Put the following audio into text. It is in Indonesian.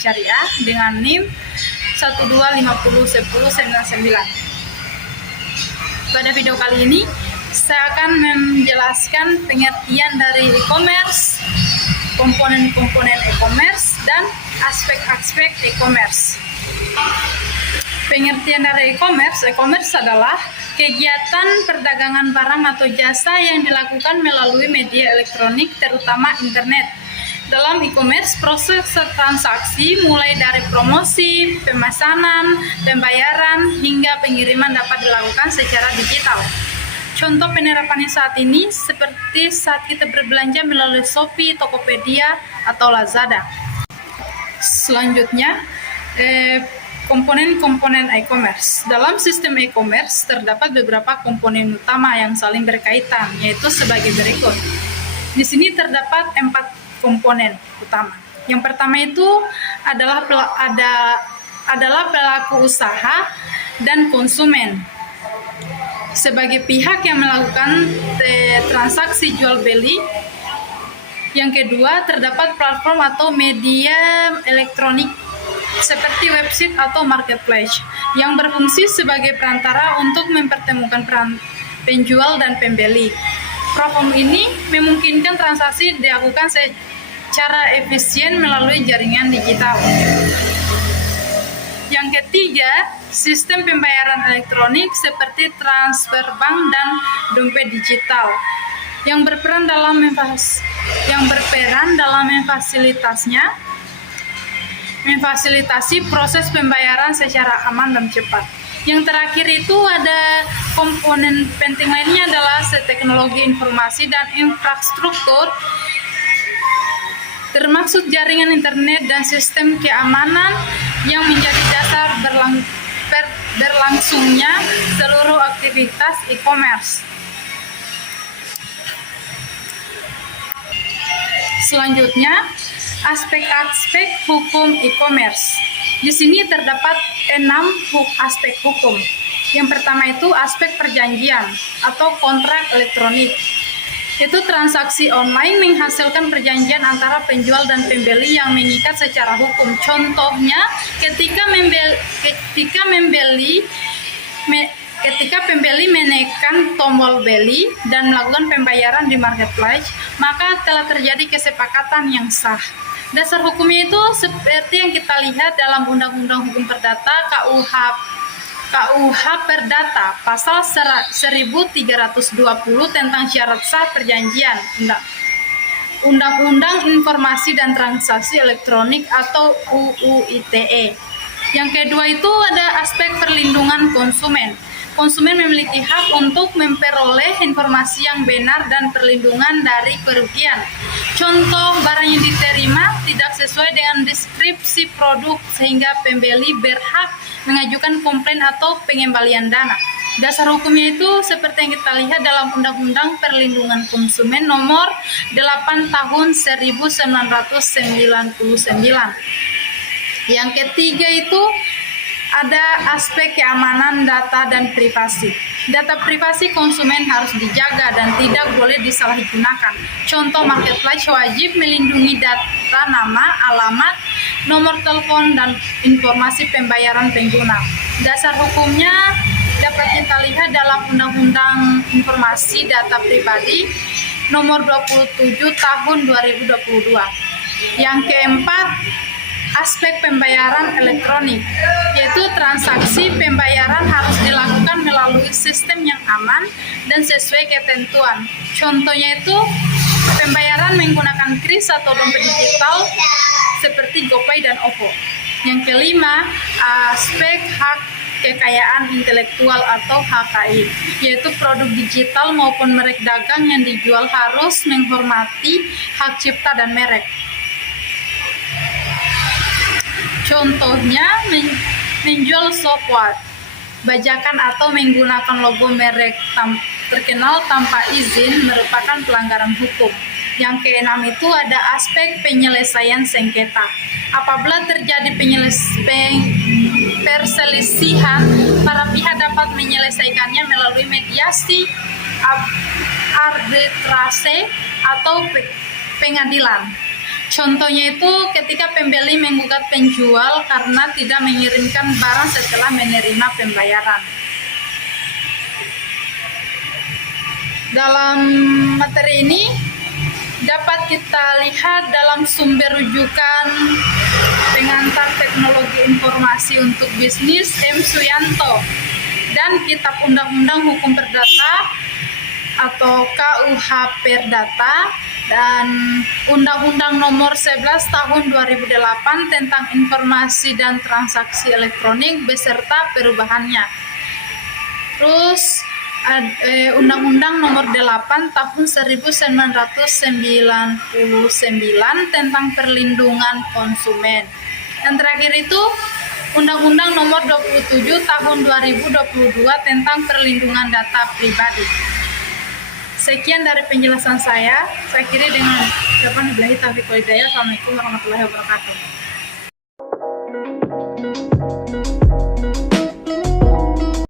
Syariah dengan NIM 125010199. Pada video kali ini saya akan menjelaskan pengertian dari e-commerce, komponen-komponen e-commerce, dan aspek-aspek e-commerce. Pengertian dari e-commerce adalah kegiatan perdagangan barang atau jasa yang dilakukan melalui media elektronik, terutama internet. Dalam e-commerce, proses transaksi mulai dari promosi, pemesanan, pembayaran, hingga pengiriman dapat dilakukan secara digital. Contoh penerapannya saat ini seperti saat kita berbelanja melalui Shopee, Tokopedia, atau Lazada. Selanjutnya, komponen-komponen e-commerce. Dalam sistem e-commerce terdapat beberapa komponen utama yang saling berkaitan, yaitu sebagai berikut. Di sini terdapat 4 komponen utama. Yang pertama itu adalah pelaku usaha dan konsumen sebagai pihak yang melakukan transaksi jual beli. Yang kedua, terdapat platform atau media elektronik seperti website atau marketplace yang berfungsi sebagai perantara untuk mempertemukan penjual dan pembeli. Platform ini memungkinkan transaksi dilakukan secara efisien melalui jaringan digital. Yang ketiga, sistem pembayaran elektronik seperti transfer bank dan dompet digital yang berperan dalam memfasilitasi proses pembayaran secara aman dan cepat. Yang terakhir itu ada komponen penting lainnya adalah teknologi informasi dan infrastruktur, termasuk jaringan internet dan sistem keamanan yang menjadi dasar berlangsungnya seluruh aktivitas e-commerce. Selanjutnya, aspek-aspek hukum e-commerce. Di sini terdapat 6 aspek hukum. Yang pertama itu aspek perjanjian atau kontrak elektronik. Itu transaksi online menghasilkan perjanjian antara penjual dan pembeli yang mengikat secara hukum. Contohnya, ketika pembeli menekan tombol beli dan melakukan pembayaran di marketplace, maka telah terjadi kesepakatan yang sah. Dasar hukumnya itu seperti yang kita lihat dalam Undang-Undang Hukum Perdata KUH Perdata pasal 1320 tentang syarat sah perjanjian, Undang-Undang Informasi dan Transaksi Elektronik atau UU ITE. Yang kedua itu ada aspek perlindungan konsumen. Konsumen memiliki hak untuk memperoleh informasi yang benar dan perlindungan dari kerugian. Contoh, barang yang diterima tidak sesuai dengan deskripsi produk sehingga pembeli berhak mengajukan komplain atau pengembalian dana. Dasar hukumnya itu seperti yang kita lihat dalam Undang-Undang Perlindungan Konsumen Nomor 8 Tahun 1999. Yang ketiga itu ada aspek keamanan data dan privasi. Data privasi konsumen harus dijaga dan tidak boleh disalahgunakan. Contoh, marketplace wajib melindungi data nama, alamat, nomor telepon, dan informasi pembayaran pengguna. Dasar hukumnya dapat kita lihat dalam Undang-Undang Informasi Data Pribadi Nomor 27 Tahun 2022. Yang keempat, aspek pembayaran elektronik, yaitu transaksi pembayaran harus dilakukan melalui sistem yang aman dan sesuai ketentuan. Contohnya itu pembayaran menggunakan kris atau dompet digital seperti GoPay dan OVO. Yang kelima, aspek hak kekayaan intelektual atau HKI, yaitu produk digital maupun merek dagang yang dijual harus menghormati hak cipta dan merek. Contohnya, menjual software bajakan atau menggunakan logo merek terkenal tanpa izin merupakan pelanggaran hukum. Yang keenam itu ada aspek penyelesaian sengketa. Apabila terjadi perselisihan, para pihak dapat menyelesaikannya melalui mediasi, arbitrase, atau pengadilan. Contohnya itu ketika pembeli menggugat penjual karena tidak mengirimkan barang setelah menerima pembayaran. Dalam materi ini dapat kita lihat dalam sumber rujukan pengantar teknologi informasi untuk bisnis M. Suyanto dan Kitab Undang-Undang Hukum Perdata atau KUH Perdata dan Undang-Undang Nomor 11 Tahun 2008 tentang Informasi dan Transaksi Elektronik beserta perubahannya. Terus Undang-Undang Nomor 8 Tahun 1999 tentang Perlindungan Konsumen. Dan terakhir itu Undang-Undang Nomor 27 Tahun 2022 tentang Perlindungan Data Pribadi. Sekian dari penjelasan saya. Saya kira dengan dapat billahi taufiq wal hidayah. Assalamualaikum warahmatullahi wabarakatuh.